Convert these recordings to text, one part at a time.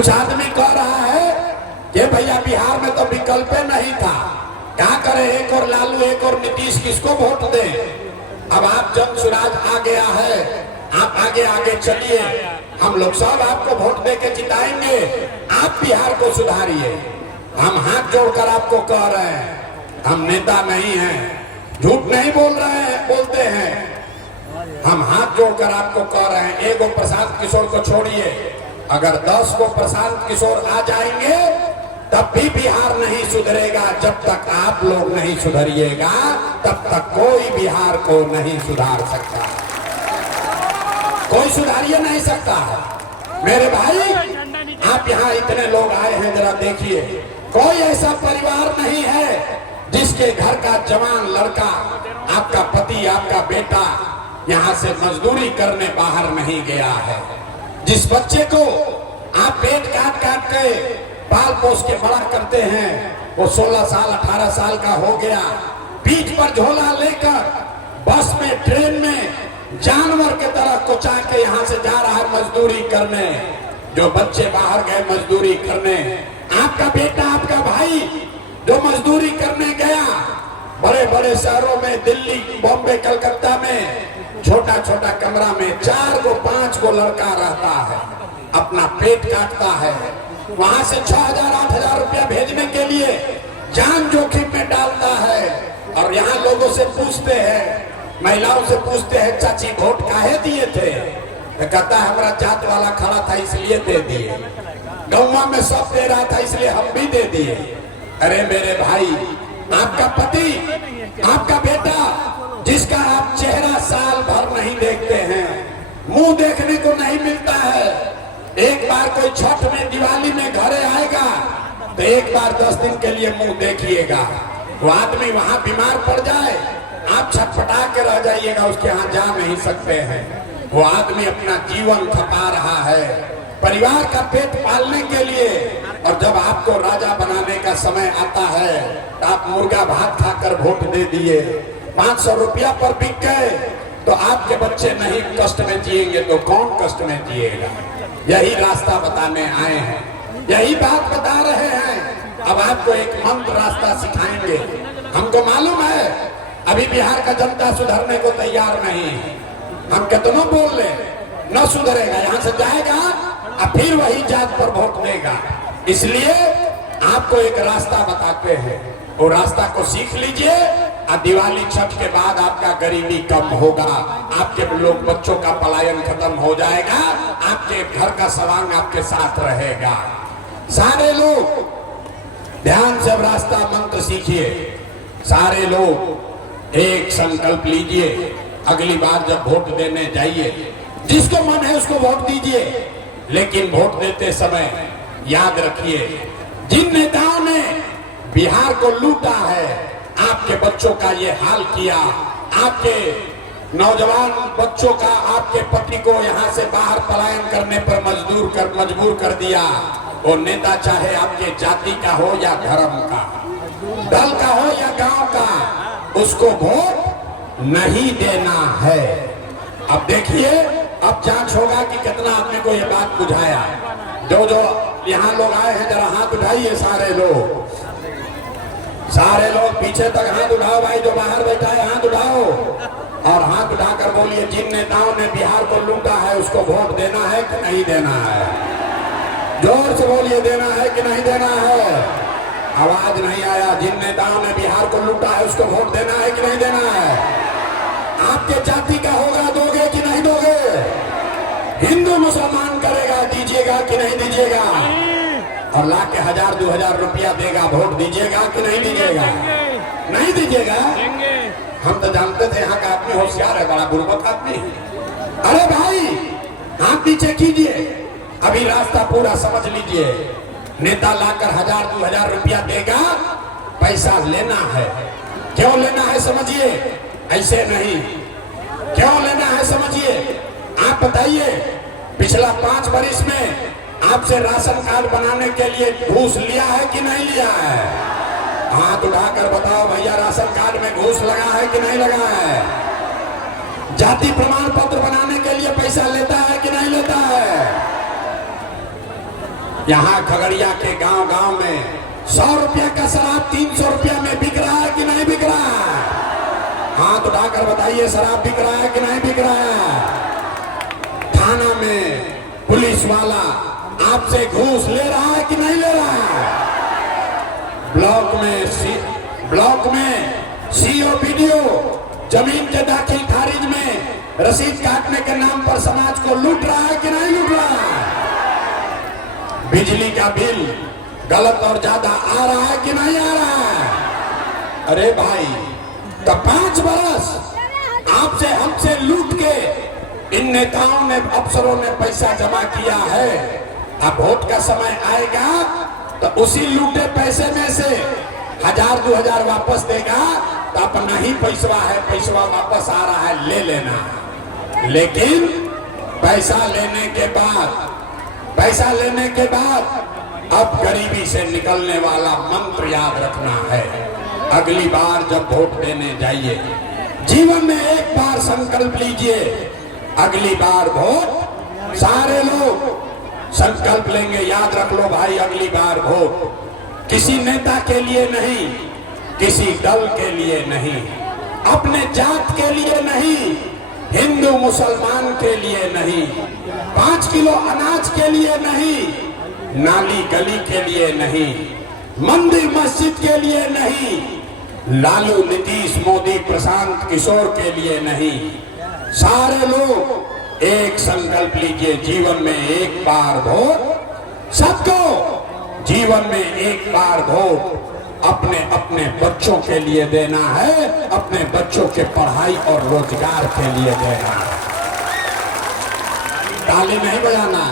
कुछ आदमी कह रहा है कि भैया बिहार में तो विकल्प नहीं था, क्या करे, एक और लालू एक और नीतीश, किसको वोट दें। अब आप जन सुराज आ गया है, आप आगे आगे चलिए, हम लोग सब आपको वोट दे के जिताएंगे, आप बिहार को सुधारिए। हम हाथ जोड़कर आपको कह रहे हैं, हम नेता नहीं हैं, झूठ नहीं बोल रहे हैं, बोलते हैं, हम हाथ जोड़कर आपको कह रहे हैं। एगो प्रशांत किशोर को छोड़िए, अगर 10 को प्रशांत किशोर आ जाएंगे तब भी बिहार नहीं सुधरेगा। जब तक आप लोग नहीं सुधरिएगा तब तक कोई बिहार को नहीं सुधार सकता, कोई सुधारिए नहीं सकता है। मेरे भाई, आप यहाँ इतने लोग आए हैं, जरा देखिए, कोई ऐसा परिवार नहीं है जिसके घर का जवान लड़का, आपका पति, आपका बेटा यहाँ से मजदूरी करने बाहर नहीं गया है। जिस बच्चे को आप पेट काट काट के पाल पोस के बड़ा करते हैं, वो 16 साल 18 साल का हो गया, पीठ पर झोला लेकर बस में, ट्रेन में जानवर के तरह कुचा के यहाँ से जा रहा है मजदूरी करने। जो बच्चे बाहर गए मजदूरी करने, आपका बेटा, आपका भाई जो मजदूरी करने गया, बड़े बड़े शहरों में, दिल्ली, बॉम्बे, कलकत्ता में छोटा छोटा कमरा में 4 को 5 को लड़का रहता है, अपना पेट काटता है, वहां से 6,000 8,000 रुपया भेजने के लिए जान जोखिम में डालता है। और यहाँ लोगों से पूछते हैं, महिलाओं से पूछते हैं, चाची वोट काहे दिए थे, तो कहता है हमारा जात वाला खड़ा था इसलिए दे दिए, गौवा में सब दे रहा था इसलिए हम भी दे दिए। अरे मेरे भाई, आपका पति, आपका बेटा, जिसका आप चेहरा साल भर नहीं देखते हैं, मुंह देखने को नहीं मिलता है, एक बार कोई छठ में, दिवाली में घरे आएगा तो एक बार 10 दिन के लिए मुंह देखिएगा। वो आदमी वहां बीमार पड़ जाए, आप छटपटा के रह जाइएगा, उसके यहाँ जा नहीं सकते हैं। वो आदमी अपना जीवन खपा रहा है परिवार का पेट पालने के लिए, और जब आपको राजा बनाने का समय आता है तो आप मुर्गा भात खाकर वोट दे दिए, 500 रुपया पर बिक गए, तो आपके बच्चे नहीं कष्ट में जिएंगे तो कौन कष्ट में जिएगा। यही रास्ता बताने आए हैं, यही बात बता रहे हैं। अब आपको एक मंत्र रास्ता सिखाएंगे। हमको मालूम है अभी बिहार का जनता सुधरने को तैयार नहीं है, हम कितना बोल ले न सुधरेगा, यहाँ से जाएगा और फिर वही जात पर वोट देगा। इसलिए आपको एक रास्ता बताते हैं, वो रास्ता को सीख लीजिए, और दिवाली छठ के बाद आपका गरीबी कम होगा, आपके लोग बच्चों का पलायन खत्म हो जाएगा, आपके घर का सवांग आपके साथ रहेगा। सारे लोग ध्यान से रास्ता मंत्र सीखिए, सारे लोग एक संकल्प लीजिए, अगली बार जब वोट देने जाइए, जिसको मन है उसको वोट दीजिए, लेकिन वोट देते समय याद रखिए, जिन नेताओं ने बिहार को लूटा है, आपके बच्चों का ये हाल किया, आपके नौजवान बच्चों का, आपके पति को यहाँ से बाहर पलायन करने पर मजबूर कर दिया, वो नेता चाहे आपके जाति का हो या धर्म का, दल का हो या गांव का, उसको वोट नहीं देना है। अब देखिए, अब जांच होगा कि कितना आदमी को ये बात बुझाया। जो जो यहाँ लोग आए हैं जरा हाथ उठाइए, सारे लोग पीछे तक हाथ उठाओ भाई, जो बाहर बैठा है हाथ उठाओ, और हाथ उठाकर बोलिए, जिन नेताओं ने बिहार को लूटा है उसको वोट देना है कि नहीं देना है। जोर से बोलिए, देना है कि नहीं देना है। आवाज नहीं आया। जिन नेताओं ने बिहार को लूटा है उसको वोट देना है कि नहीं देना है। आपके जाति का होगा, दोगे कि नहीं दोगे। हिंदू मुसलमान करेगा, दीजिएगा कि नहीं दीजिएगा। और ला के 1000-2000 रुपया देगा, वोट दीजिएगा कि नहीं दीजिएगा। नहीं दीजिएगा। हम तो जानते थे यहाँ का आदमी होशियार है, बड़ा बुर्बक आदमी। अरे भाई, हाथ नीचे कीजिए, अभी रास्ता पूरा समझ लीजिए। नेता लाकर 1000-2000 रुपया देगा, पैसा लेना है। क्यों लेना है समझिए, ऐसे नहीं। क्यों लेना है समझिए। आप बताइए, पिछला 5 वर्ष में आपसे राशन कार्ड बनाने के लिए घूस लिया है कि नहीं लिया है। हाथ उठाकर बताओ भैया, राशन कार्ड में घूस लगा है कि नहीं लगा है। जाति प्रमाण पत्र बनाने के लिए पैसा लेता है कि नहीं लेता है। यहाँ खगड़िया के गांव गांव में 100 रुपया का शराब 300 रुपया में बिक रहा है कि नहीं बिक रहा है? हाथ उठाकर बताइए, शराब बिक रहा है कि नहीं बिक रहा है? थाना में पुलिस वाला आपसे घूस ले रहा है कि नहीं ले रहा है? ब्लॉक में सीओ वीडियो जमीन के दाखिल खारिज में रसीद काटने के नाम पर समाज को लूट रहा है कि नहीं लूट रहा है? बिजली का बिल गलत और ज्यादा आ रहा है कि नहीं आ रहा है? अरे भाई, तो 5 बरस आपसे हमसे लूट के इन नेताओं ने, अफसरों ने पैसा जमा किया है। अब वोट का समय आएगा तो उसी लूटे पैसे में से 1000-2000 वापस देगा तो अपना ही पैसा है, पैसा वापस आ रहा है, ले लेना। लेकिन पैसा लेने के बाद अब गरीबी से निकलने वाला मंत्र याद रखना है। अगली बार जब वोट देने जाइए, जीवन में एक बार संकल्प लीजिए, अगली बार वोट सारे लोग संकल्प लेंगे, याद रख लो भाई, अगली बार वोट किसी नेता के लिए नहीं, किसी दल के लिए नहीं, अपने जात के लिए नहीं, हिंदू मुसलमान के लिए नहीं, 5 किलो अनाज के लिए नहीं, नाली गली के लिए नहीं, मंदिर मस्जिद के लिए नहीं, लालू नीतीश मोदी प्रशांत किशोर के लिए नहीं। सारे लोग एक संकल्प लीजिए, जीवन में एक बार वोट, सबको जीवन में एक बार वोट अपने अपने बच्चों के लिए देना है, अपने बच्चों के पढ़ाई और रोजगार के लिए देना है। ताली नहीं बजाना,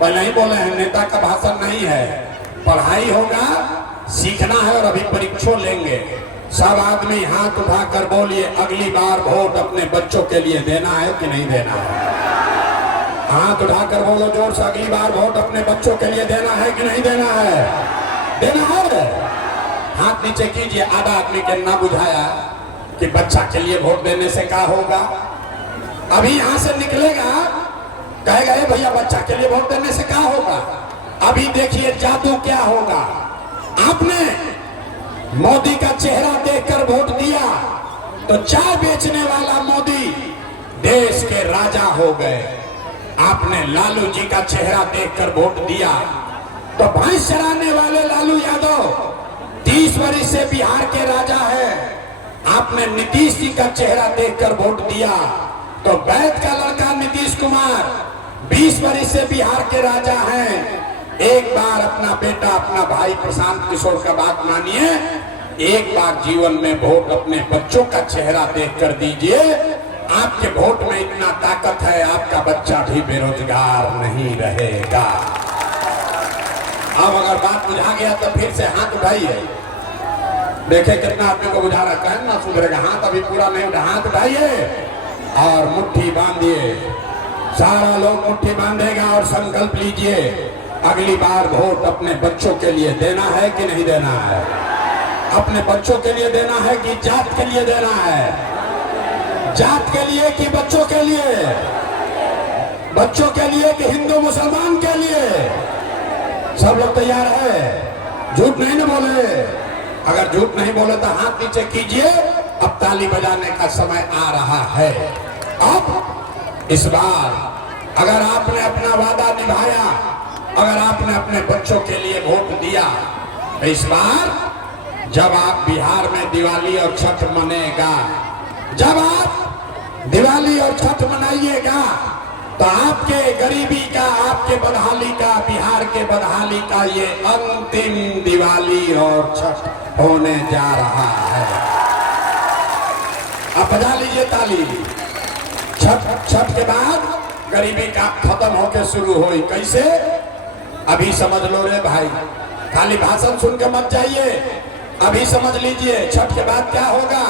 पहले ही बोले हैं, नेता का भाषण नहीं है, पढ़ाई होगा, सीखना है और अभी परीक्षा लेंगे। सब आदमी हाथ उठाकर बोलिए, अगली बार वोट अपने बच्चों के लिए देना है कि नहीं देना है? हाथ उठाकर बोलो जोर से, अगली बार वोट अपने बच्चों के लिए देना है कि नहीं देना है? देना है। हाथ नीचे कीजिए। आधा आदमी के ना बुझाया कि बच्चा के लिए वोट देने से क्या होगा। अभी यहाँ से निकलेगा, कहेगा ए भैया बच्चा के लिए वोट देने से क्या होगा। अभी देखिए जादू क्या होगा। आपने मोदी का चेहरा देखकर वोट दिया तो चाय बेचने वाला मोदी देश के राजा हो गए। आपने लालू जी का चेहरा देखकर वोट दिया तो भैंस चराने वाले लालू यादव 30 वर्ष से बिहार के राजा है। आपने नीतीश जी का चेहरा देखकर वोट दिया तो वैद का लड़का नीतीश कुमार 20 वर्ष से बिहार के राजा हैं। एक बार अपना बेटा, अपना भाई प्रशांत किशोर का बात मानिए, एक बार जीवन में वोट अपने बच्चों का चेहरा देखकर दीजिए। आपके वोट में इतना ताकत है, आपका बच्चा भी बेरोजगार नहीं रहेगा। अब अगर बात बुझा गया तो फिर से हाथ उठाइए। देखे कितना आदमी को बुझा रहा है, ना सुधरेगा। हाथ अभी पूरा नहीं उठा, हाथ उठाइए और मुट्ठी बांधिए। सारा लोग मुट्ठी बांधेगा और संकल्प लीजिए, अगली बार वोट अपने बच्चों के लिए देना है कि नहीं देना है? अपने बच्चों के लिए देना है कि जात के लिए देना है? जात के लिए कि बच्चों के लिए? बच्चों के लिए कि हिंदू मुसलमान के लिए? सब लोग तैयार है? झूठ नहीं ना बोले। अगर झूठ नहीं बोले तो हाथ नीचे कीजिए। अब ताली बजाने का समय आ रहा है। अब इस बार अगर आपने अपना वादा निभाया, अगर आपने अपने बच्चों के लिए वोट दिया, तो इस बार जब आप बिहार में दिवाली और छठ मनेगा, जब आप दिवाली और छठ मनाइएगा तो आपके गरीबी का, आपके बदहाली का, बिहार के बदहाली का ये अंतिम दिवाली और छठ होने जा रहा है। अब बजा लीजिए ताली। छठ के बाद गरीबी का खत्म होकर शुरू हुई। कैसे? अभी समझ लो रे भाई, खाली भाषण सुन के मत जाइए। अभी समझ लीजिए छठ के बाद क्या होगा।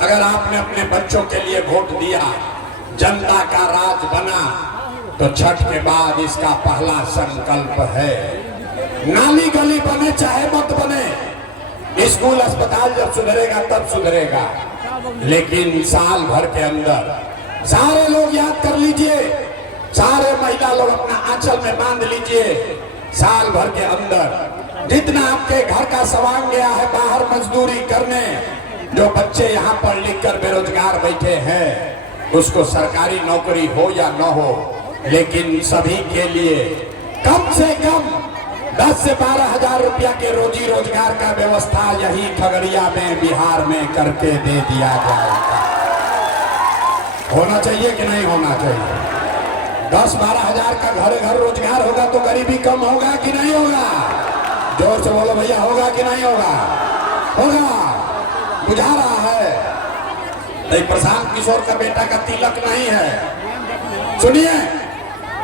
अगर आपने अपने बच्चों के लिए वोट दिया, जनता का राज बना, तो छठ के बाद इसका पहला संकल्प है, नाली गली बने चाहे मत बने, स्कूल अस्पताल जब सुधरेगा तब सुधरेगा, लेकिन साल भर के अंदर सारे लोग याद कर लीजिए, सारे महिला लोग अपना आंचल में बांध लीजिए, साल भर के अंदर जितना आपके घर का सामान गया है बाहर मजदूरी करने, जो बच्चे यहाँ पढ़ लिख कर बेरोजगार बैठे हैं, उसको सरकारी नौकरी हो या न हो, लेकिन सभी के लिए कम से कम 10 से 12 हजार रुपया के रोजी रोजगार का व्यवस्था यही खगड़िया में, बिहार में करके दे दिया जाएगा। होना चाहिए कि नहीं होना चाहिए? 10-12 हजार का घर घर रोजगार होगा तो गरीबी कम होगा कि नहीं होगा? जोर से बोलो भैया, होगा कि नहीं होगा? होगा। बुझा रहा है? नहीं, प्रशांत किशोर का बेटा का तिलक नहीं है। सुनिए,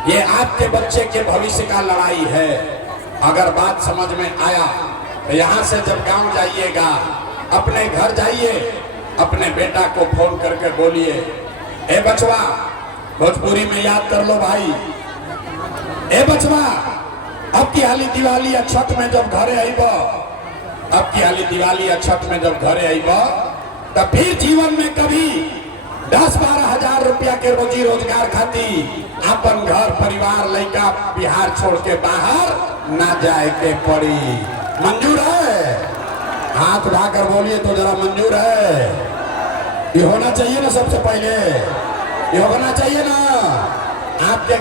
ये आपके बच्चे के भविष्य का लड़ाई है। अगर बात समझ में आया तो यहाँ से जब गांव जाइएगा, अपने घर जाइए, अपने बेटा को फोन करके बोलिए, ए बचवा, भोजपुरी में याद कर लो भाई, ए बचवा, अब की हाली दिवाली या छठ में जब घरे आईब, अब की हाली दिवाली या छठ में जब घरे आईब, तब फिर जीवन में कभी 10-12 हजार रुपया के रोजी रोजगार खाती अपन घर परिवार लड़का बिहार छोड़ के बाहर ना जाए के पड़ी। मंजूर है? हाथ उठाकर बोलिए तो जरा, मंजूर है? ये होना चाहिए ना, सबसे पहले ये होना चाहिए ना आपके